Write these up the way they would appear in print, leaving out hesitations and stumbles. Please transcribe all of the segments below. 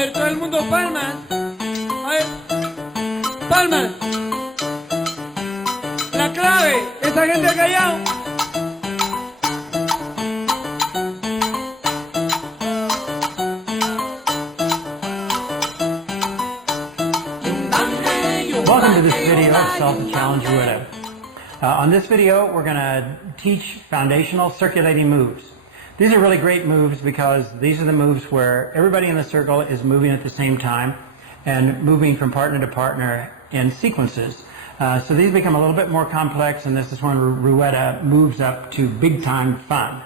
ver, todo el mundo palmas. A ver, palmas. La clave, esa gente callado. Welcome to this video of Salsa Challenge Rueda. On this video, we're going to teach foundational circulating moves. These are really great moves because these are the moves where everybody in the circle is moving at the same time and moving from partner to partner in sequences. So these become a little bit more complex, and this is when Rueda moves up to big-time fun.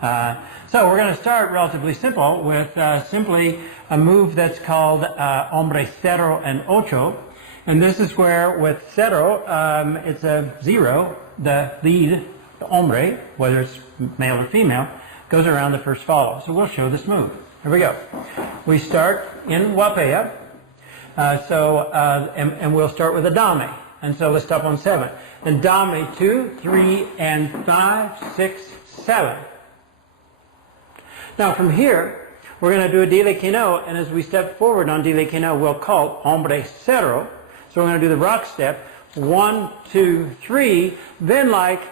So we're going to start relatively simple with simply a move that's called hombres, cero, and ocho. And this is where with cero, it's a zero. The lead, the hombre, whether it's male or female, goes around the first follow. So we'll show this move. Here we go. We start in wapea. And we'll start with a dame. And so let's stop on 7. Then dame 2, 3, and 5, 6, 7. Now from here, we're going to do a dilequino, and as we step forward on dilequino, we'll call hombre cero. So we're going to do the rock step, 1, 2, 3. Then like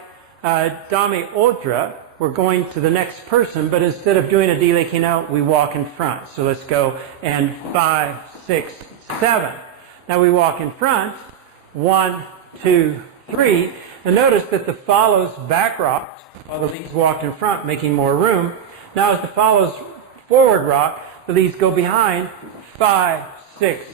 dame otra, we're going to the next person, but instead of doing a dilequino, we walk in front. So let's go, and 5, 6, 7. Now we walk in front, 1, 2, 3. And notice that the follows back rocked, while the leads walked in front, making more room. Now as the follows forward rock, the leads go behind, 5, 6,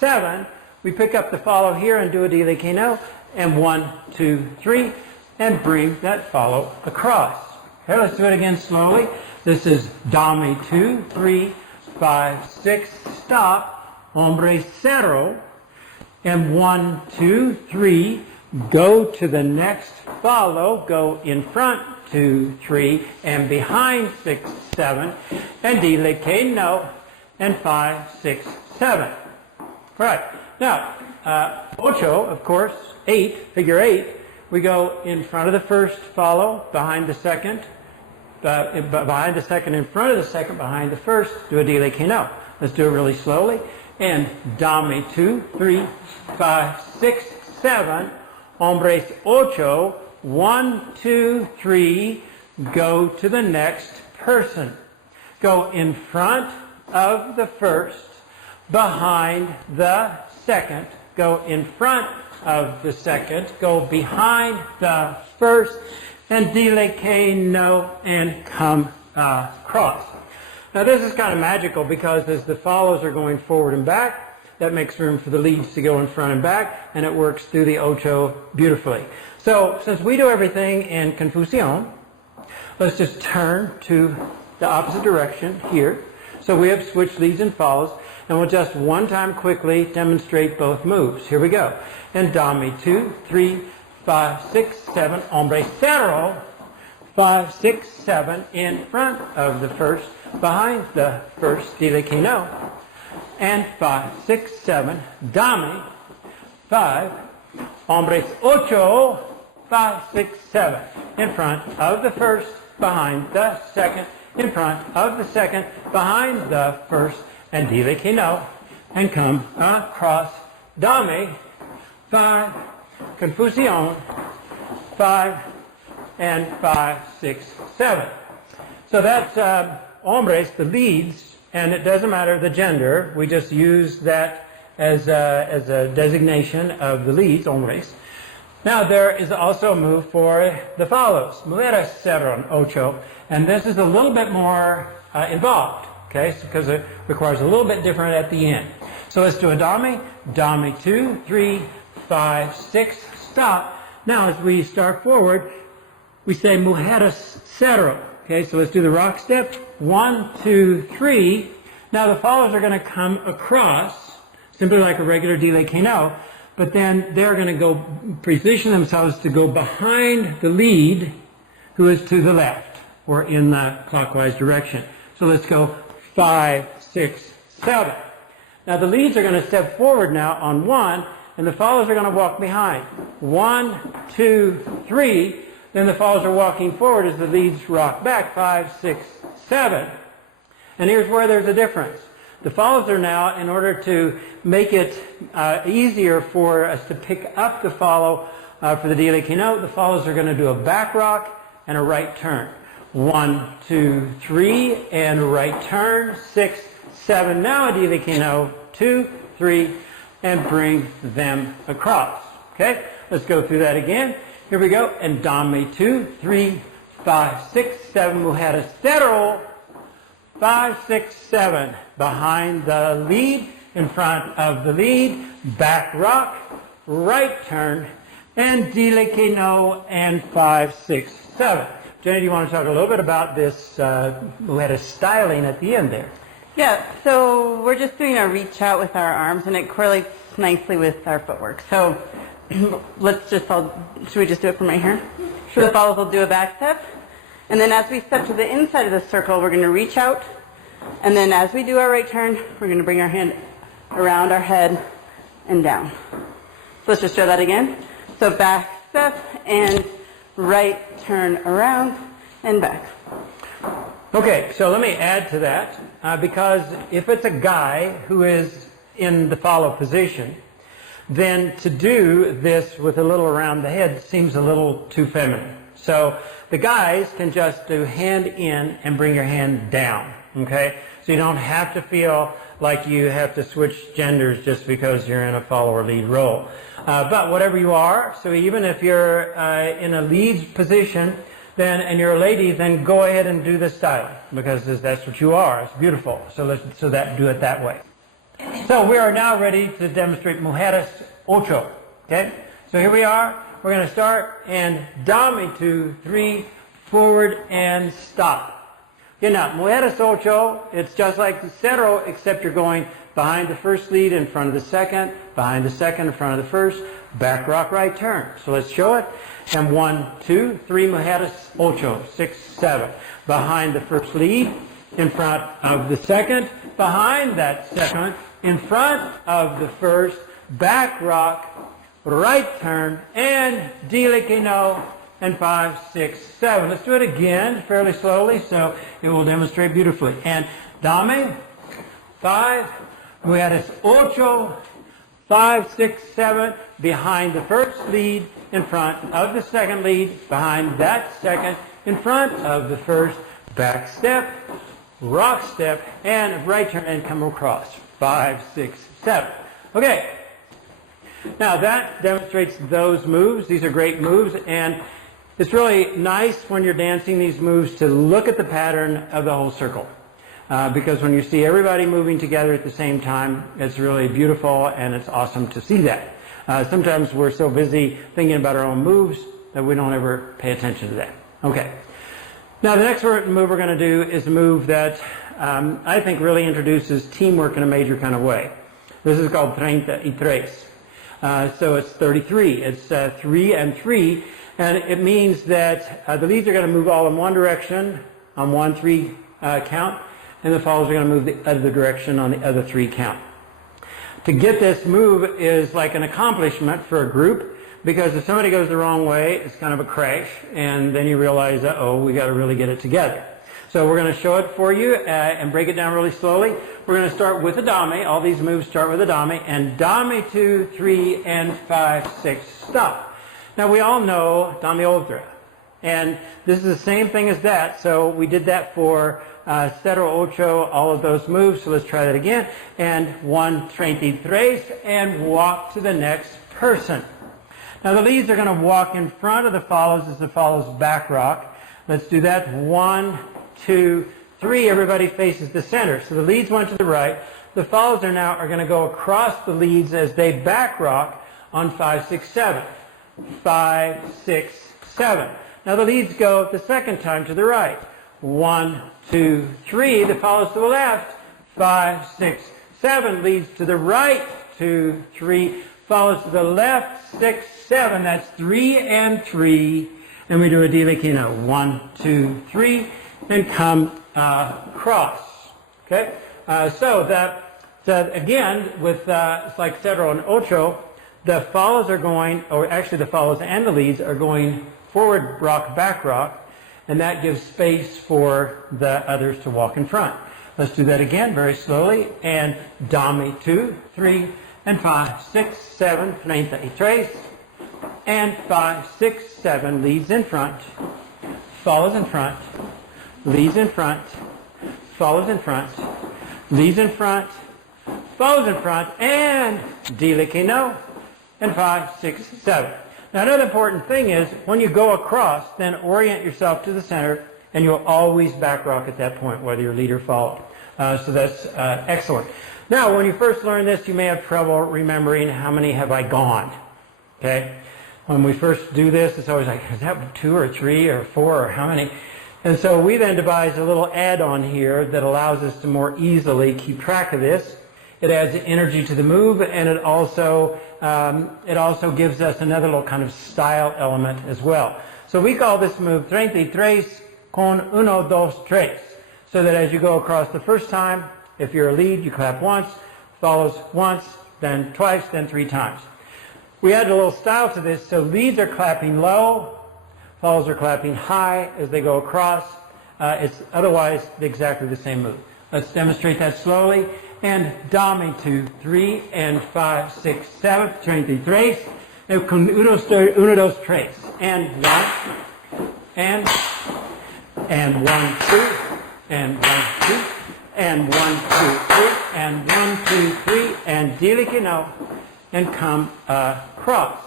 7. We pick up the follow here and do a dilequino, and 1, 2, 3, and bring that follow across. Okay, let's do it again slowly. This is dame 2, 3, 5, 6, stop, hombre cero, and 1, 2, 3, go to the next follow, go in front, 2, 3, and behind 6, 7, and dilequino, and 5, 6, 7. Right. Now, ocho, of course, 8, figure 8, we go in front of the first follow, behind the second, behind the second, in front of the second, behind the first, do a dilequino. Let's do it really slowly. And dame 2, 3, 5, 6, 7, hombres ocho, 1, 2, 3, go to the next person. Go in front of the first, behind the second, go in front of the second, go behind the first, and dilequino, and come across. Now this is kind of magical because as the follows are going forward and back, that makes room for the leads to go in front and back, and it works through the ocho beautifully. So since we do everything in Confucion, let's just turn to the opposite direction here. So we have switched leads and follows, and we'll just one time quickly demonstrate both moves. Here we go. And dame 2, 3, 5, 6, 7, hombre cero, 5, 6, 7, in front of the first, behind the first, dilequino, and 5, 6, 7, dame, 5, hombres ocho, 5, 6, 7, in front of the first, behind the second, in front of the second, behind the first, and dilequino, and come across dame, 5, Confucion, 5, and 5, 6, 7. So that's hombres, the leads, and it doesn't matter the gender. We just use that as a designation of the leads, hombres. Now there is also a move for the follows, mujeres, cero, and ocho, and this is a little bit more involved, okay, because it requires a little bit different at the end. So let's do a dame, dame 2, 3, 5, 6, stop. Now as we start forward, we say mujeres, cero, okay, so let's do the rock step, 1, 2, 3. Now the follows are going to come across, simply like a regular dilequino, but then they're going to go position themselves to go behind the lead, who is to the left, or in the clockwise direction. So let's go 5, 6, 7. Now the leads are going to step forward now on 1, and the follows are going to walk behind. 1, 2, 3. Then the follows are walking forward as the leads rock back. 5, 6, 7. And here's where there's a difference. The follows are now, in order to make it easier for us to pick up the follow for the délicat note, the follows are going to do a back rock and a right turn. 1, 2, 3, and right turn. 6, 7. Now a délicat note. 2, 3, and bring them across. Okay, let's go through that again. Here we go. And dame 2, 3, 5, 6, 7. Mujeres cero. 5, 6, 7. Behind the lead, in front of the lead, back rock, right turn, and délicat note, and 5, 6, 7. Jenny, do you want to talk a little bit about this mujeres styling at the end there? Yeah, so we're just doing a reach out with our arms, and it correlates nicely with our footwork. So should we just do it from right here? Sure. The follows will do a back step. And then as we step to the inside of the circle, we're going to reach out. And then as we do our right turn, we're going to bring our hand around our head and down. So let's just show that again. So back step and right turn around and back. Okay, so let me add to that, because if it's a guy who is in the follow position, then to do this with a little around the head seems a little too feminine. So the guys can just do hand in and bring your hand down, okay? So you don't have to feel like you have to switch genders just because you're in a follow or lead role. But whatever you are, so even if you're in a lead position, and you're a lady, then go ahead and do this styling, because that's what you are. It's beautiful. So do it that way. So we are now ready to demonstrate Muharras Ocho. Okay? So here we are. We're going to start, and dame 2, 3, forward and stop. Okay, now Muharras Ocho, it's just like cero, except you're going behind the first lead, in front of the second, behind the second, in front of the first, back rock, right turn. So let's show it. And 1, 2, 3, Muharras Ocho, 6, 7. Behind the first lead, in front of the second, behind that second, in front of the first, back rock, right turn, and délicat note, and 5, 6, 7. Let's do it again, fairly slowly, so it will demonstrate beautifully. And dame, 5, Muharras Ocho, 5, 6, 7, behind the first lead, in front of the second lead, behind that second, in front of the first, back step, rock step, and right turn, and come across. 5, 6, 7. Okay. Now that demonstrates those moves. These are great moves, and it's really nice when you're dancing these moves to look at the pattern of the whole circle. Because when you see everybody moving together at the same time, it's really beautiful, and it's awesome to see that. Sometimes we're so busy thinking about our own moves that we don't ever pay attention to that. Okay. Now the next move we're going to do is a move that I think really introduces teamwork in a major kind of way. This is called trenta y tres. So it's 33. It's 3 and 3, and it means that the leads are going to move all in one direction on 1, 3 count, and the follows are going to move the other direction on the other 3 count. To get this move is like an accomplishment for a group, because if somebody goes the wrong way, it's kind of a crash, and then you realize, uh-oh, we got to really get it together. So we're going to show it for you and break it down really slowly. We're going to start with a dame. All these moves start with a dame, and dame 2, 3, and 5, 6, stop. Now we all know dame otra, and this is the same thing as that. So we did that for cero, ocho, all of those moves. So let's try that again. And 1, 33, and walk to the next person. Now the leads are going to walk in front of the follows as the follows back rock. Let's do that. 1, 2, 3. Everybody faces the center. So the leads went to the right. The follows are going to go across the leads as they back rock on 5, 6, 7. 5, 6, 7. Now the leads go the second time to the right. 1, 2, 3. The follows to the left. 5, 6, 7. Leads to the right. 2, 3. Follows to the left. 6, 7. That's 3 and 3. And we do a délicat note. 1, 2, 3. And come across. Okay? So that again, with it's like cero and ocho, the follows are going, or actually the follows and the leads are going forward rock, back rock, and that gives space for the others to walk in front. Let's do that again very slowly. And dame 2, 3, and 5, 6, 7, treinta y tres. And 5, 6, 7, leads in front, follows in front, leads in front, follows in front, leads in front, follows in front, and dile que no, and 5, 6, 7. Now another important thing is when you go across, then orient yourself to the center, and you'll always back rock at that point, whether you're lead or follow. So that's excellent. Now, when you first learn this, you may have trouble remembering how many have I gone. Okay? When we first do this, it's always like, is that 2 or 3 or 4 or how many? And so we then devised a little add-on here that allows us to more easily keep track of this. It adds energy to the move, and it also gives us another little kind of style element as well. So we call this move treinta y tres con uno, dos, tres. So that as you go across the first time, if you're a lead, you clap once, follows once, then twice, then 3 times. We add a little style to this, so leads are clapping low, follows are clapping high as they go across. It's otherwise exactly the same move. Let's demonstrate that slowly. And dame 2, 3, and 5, 6, 7, treinta y tres, con uno, dos, tres. And 1, and 1, 2, and 1, 2, and 1, 2, 3, and 1, 2, 3, and dile que no, and come across.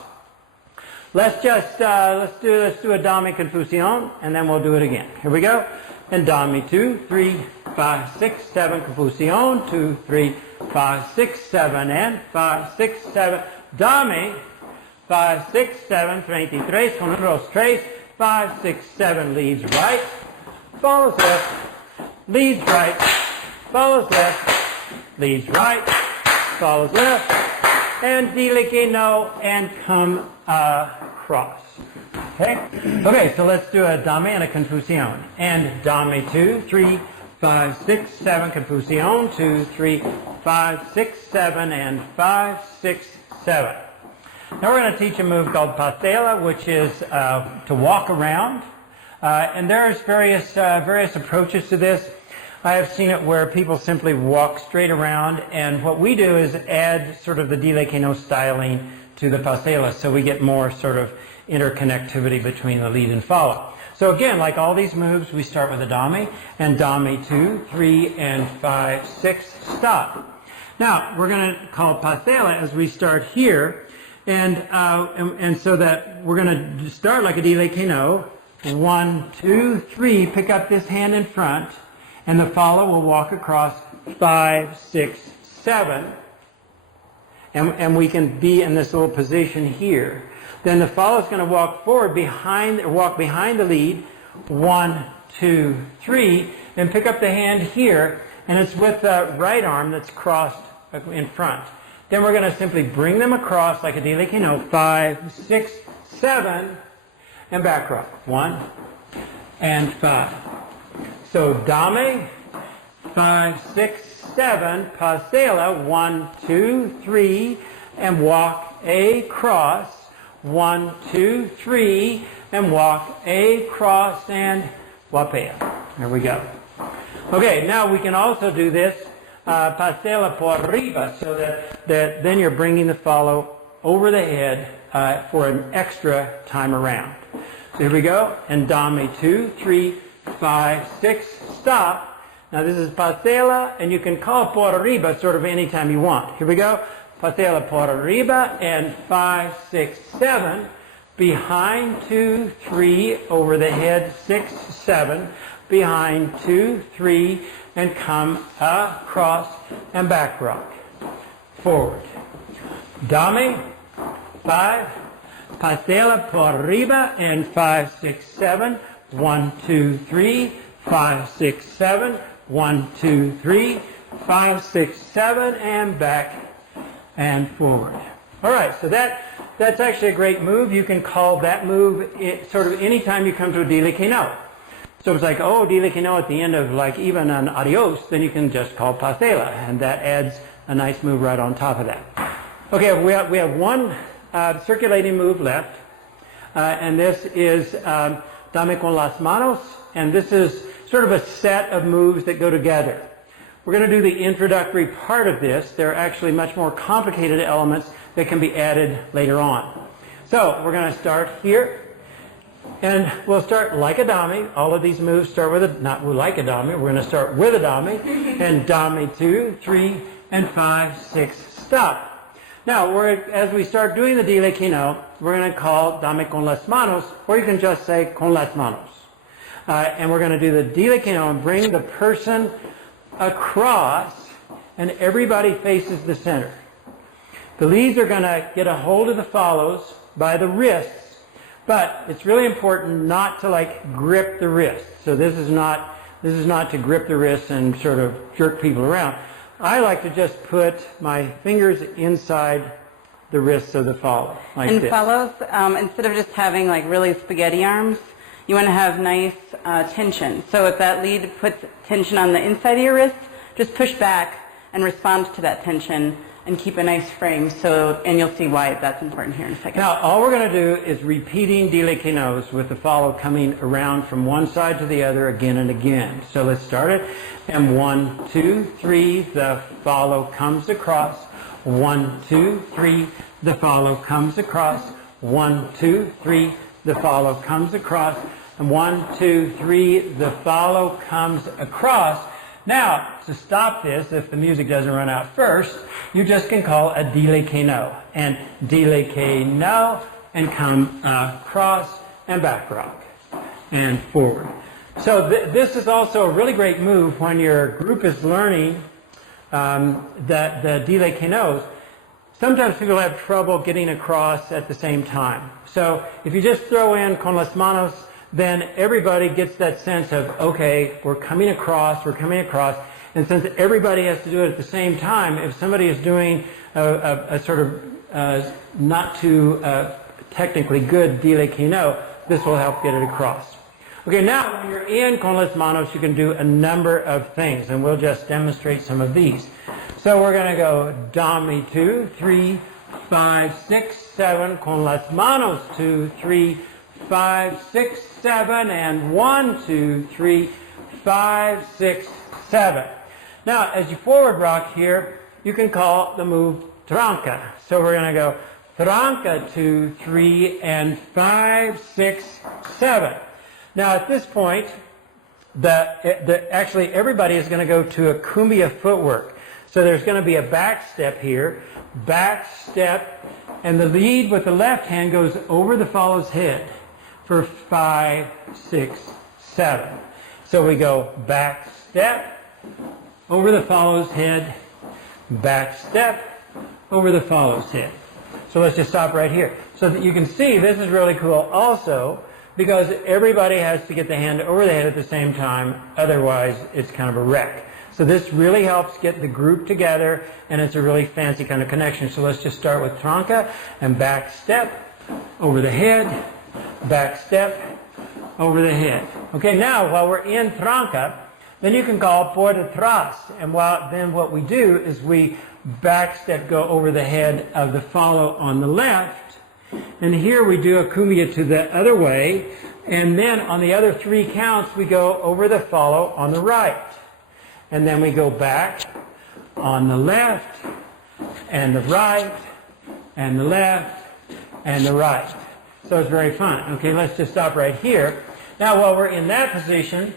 Let's do a dame confusión, and then we'll do it again. Here we go. And dame 2, 3, 5, 6, 7, confusión, 2, 3, 5, 6, 7, and 5, 6, 7. Dame 5, 6, 7, treinta y tres, con uno, dos, tres, 5, 6, 7, leads right, follows left, leads right, follows left, leads right, follows left, and dile que no, and come across. Okay? Okay, so let's do a dame and a confusión. And dame 2, 3, 5, 6, 7, confusión, 2, 3, 5, 6, 7, and 5, 6, 7. Now we're going to teach a move called Pastela, which is to walk around. And there's various approaches to this. I have seen it where people simply walk straight around, and what we do is add sort of the dile que no styling to the Pastela, so we get more sort of interconnectivity between the lead and follow. So again, like all these moves, we start with a dame, and dame 2, 3, and 5, 6, stop. Now, we're going to call Pastela as we start here, and so that we're going to start like a dile que no. 1, 2, 3, pick up this hand in front, and the follow will walk across 5, 6, 7, and we can be in this little position here. Then the follow is going to walk forward behind the lead, 1, 2, 3, then pick up the hand here, and it's with the right arm that's crossed in front. Then we're going to simply bring them across like a dile que no, 5, 6, 7, and back rock, 1, and 5. So dame, 5, 6, 7, paseala, 1, 2, 3, and walk across, 1, 2, 3, and walk across, and wapea. There we go. Okay, now we can also do this paseala por arriba, so that then you're bringing the follow over the head for an extra time around. So here we go, and dame 2, 3, 5, 6, stop. Now this is paseala, and you can call por arriba sort of anytime you want. Here we go, paseala por arriba, and 5, 6, 7, behind 2, 3, over the head 6, 7, behind 2, 3, and come across and back rock. Forward. Dame, 5, paseala por arriba, and 5, 6, 7, 1, 2, 3, 5, 6, 7, 1, 2, 3, 5, 6, 7, and back and forward. All right, so that's actually a great move. You can call that move sort of anytime you come to a dile que no. So it's like, oh, dile que no at the end of like even an adios, then you can just call paseala, and that adds a nice move right on top of that. Okay, we have one circulating move left, and this is dame con las manos, and this is sort of a set of moves that go together. We're going to do the introductory part of this. There are actually much more complicated elements that can be added later on. So we're going to start here. And we'll start like a dame. All of these moves start with a, not like a dame, we're going to start with a dame. And dame 2, 3, and 5, 6, stop. Now, as we start doing the dilequino, we're going to call dame con las manos, or you can just say con las manos. And we're going to do the dilequino and bring the person across, and everybody faces the center. The leads are going to get a hold of the follows by the wrists. But it's really important not to like grip the wrist. So this is not to grip the wrist and sort of jerk people around. I like to just put my fingers inside the wrists of the follow, like and this. follows, instead of just having like really spaghetti arms, you want to have nice tension. So if that lead puts tension on the inside of your wrist, just push back and respond to that tension and keep a nice frame, and you'll see why that's important here in a second. Now, all we're going to do is repeating dilequinos with the follow coming around from one side to the other again and again. So let's start it. And 1, 2, 3, the follow comes across. 1, 2, 3, the follow comes across. 1, 2, 3, the follow comes across. And 1, 2, 3, the follow comes across. Now, to stop this, if the music doesn't run out first, you just can call a dilequino. And dilequino, and come across and back rock and forward. So this is also a really great move when your group is learning the dilequinos. Sometimes people have trouble getting across at the same time. So if you just throw in con las manos, then everybody gets that sense of, okay, we're coming across. And since everybody has to do it at the same time, if somebody is doing a sort of not too technically good dilequino, this will help get it across. Okay, now when you're in con las manos, you can do a number of things, and we'll just demonstrate some of these. So we're going to go dame 2, 3, 5, 6, 7, con las manos 2, 3, 5, 6, 7, and 1, 2, 3, 5, 6, 7. Now, as you forward rock here, you can call the move tranca. So we're going to go tranca 2, 3, and 5, 6, 7. Now, at this point, actually everybody is going to go to a cumbia footwork. So there's going to be a back step here, back step, and the lead with the left hand goes over the follow's head for 5, 6, 7. So we go back step, over the follow's head, back step, over the follow's head. So let's just stop right here. So that you can see this is really cool also because everybody has to get the hand over the head at the same time, otherwise it's kind of a wreck. So this really helps get the group together, and it's a really fancy kind of connection. So let's just start with tranca and back step, over the head, back step, over the head. Okay, now while we're in tranca, then you can call por detrás. And then what we do is we back step, go over the head of the follow on the left. And here we do a cumbia to the other way. And then on the other 3 counts, we go over the follow on the right. And then we go back on the left, and the right, and the left, and the right. So it's very fun. Okay, let's just stop right here. Now, while we're in that position,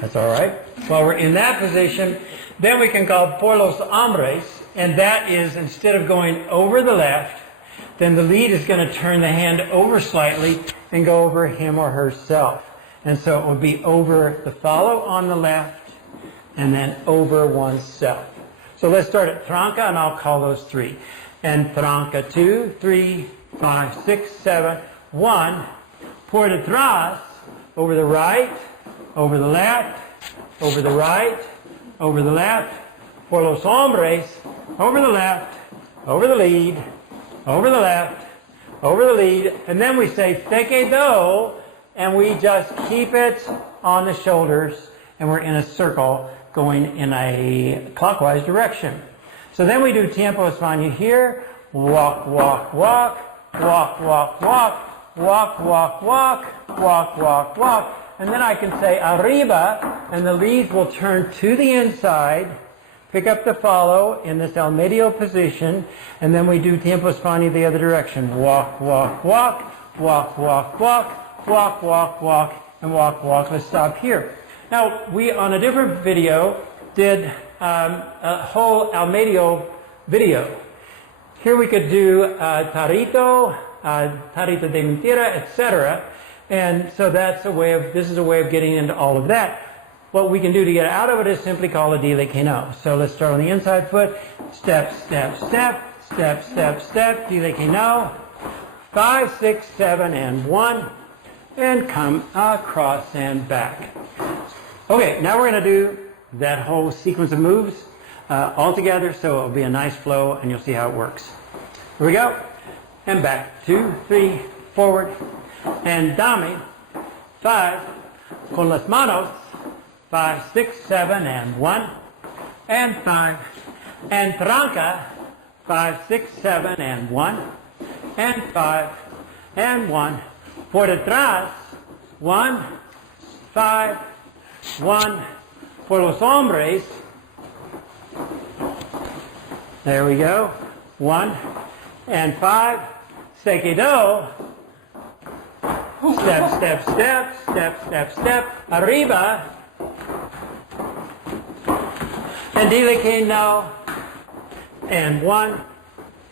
that's all right. While we're in that position, then we can call por los hombres, and that is, instead of going over the left, then the lead is going to turn the hand over slightly and go over him or herself. And so it will be over the follow on the left, and then over oneself. So let's start at tranca, and I'll call those 3. And tranca 2, 3, 5, 6, 7, 1. Por detrás, over the right, over the left, over the right, over the left. Por los hombres, over the left, over the lead, over the left, over the lead. And then we say te quedó, and we just keep it on the shoulders, and we're in a circle going in a clockwise direction. So then we do tiempo español here. Walk, walk, walk, walk, walk, walk, walk, walk, walk, walk, walk, walk, and then I can say arriba, and the leads will turn to the inside, pick up the follow in this al medio position, and then we do tiempo Spani the other direction. Walk, walk, walk, walk, walk, walk, walk, walk, walk, and walk, walk. Let's stop here. Now, we, on a different video, did a whole al medio video. Here we could do tarito, tarito de mentira, etc. And so that's a way of, this is a way of getting into all of that. What we can do to get out of it is simply call a dile que no. So let's start on the inside foot. Step, step, step, step, step, step, dile que no. 5, 6, 7, and 1. And come across and back. Okay, now we're going to do that whole sequence of moves all together, so it'll be a nice flow, and you'll see how it works. Here we go. And back. 2, 3, forward. And dame. 5. Con las manos. 5, 6, 7, and 1. And 5. And tranca. 5, 6, 7, and 1. And 5. And 1. Por detrás. 1. 5. 1. For los hombres. There we go. 1. And 5. Se quedó. Step, step, step, step, step, step. Arriba. And dile que no. And 1.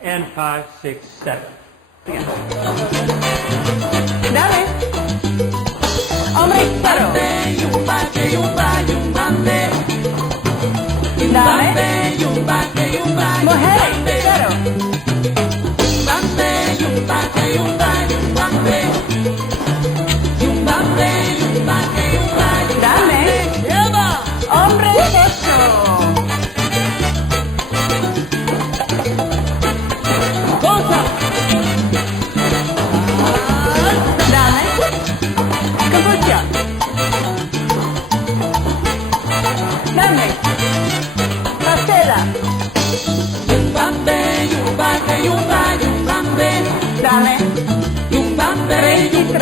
And 5, 6, 7. Again. Dale. Hombre, cero. Dale. Mujeres, cero. Dale. Hombre, ocho. Salsa. Dale. Confucion. Dale. Pastela. Dale. 33.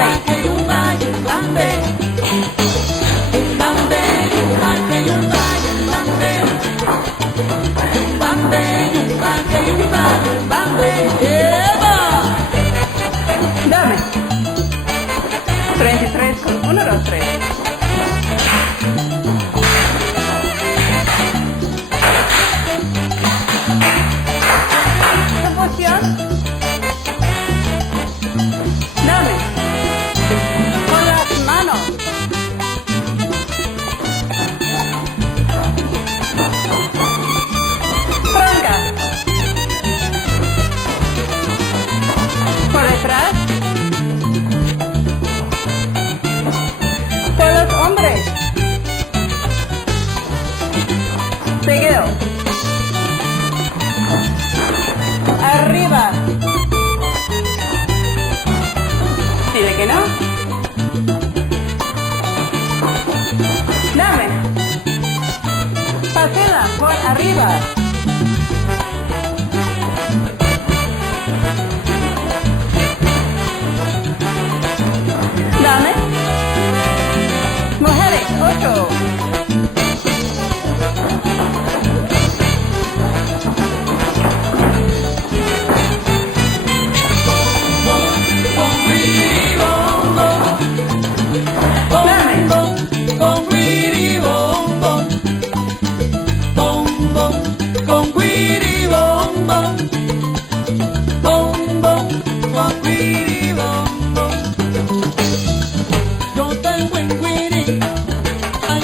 Dame. 33 con 1, 2, 3. Confusión. Dame. Con las manos. Tranca. Por detrás. Por los hombres. Seguido. Arriba. Dile que no. Dame. Pastela por arriba. Dame. Mujeres, 8.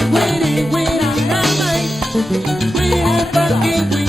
Winnie, Winnie, Winnie,